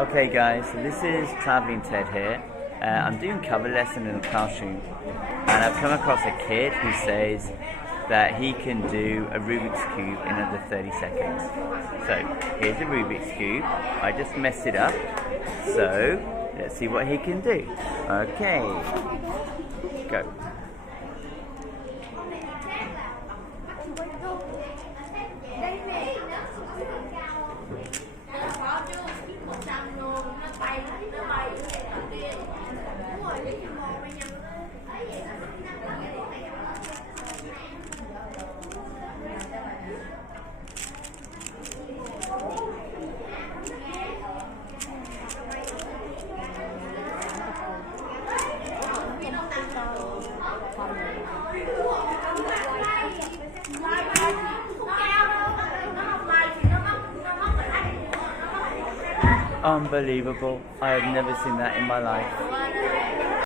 Okay guys, so this is Travelling Ted here. I'm doing cover lesson in the classroom and I've come across a kid who says that he can do a Rubik's Cube in under 30 seconds. So here's a Rubik's Cube. I just messed it up. So let's see what he can do. Okay, go. Unbelievable. I have never seen that in my life.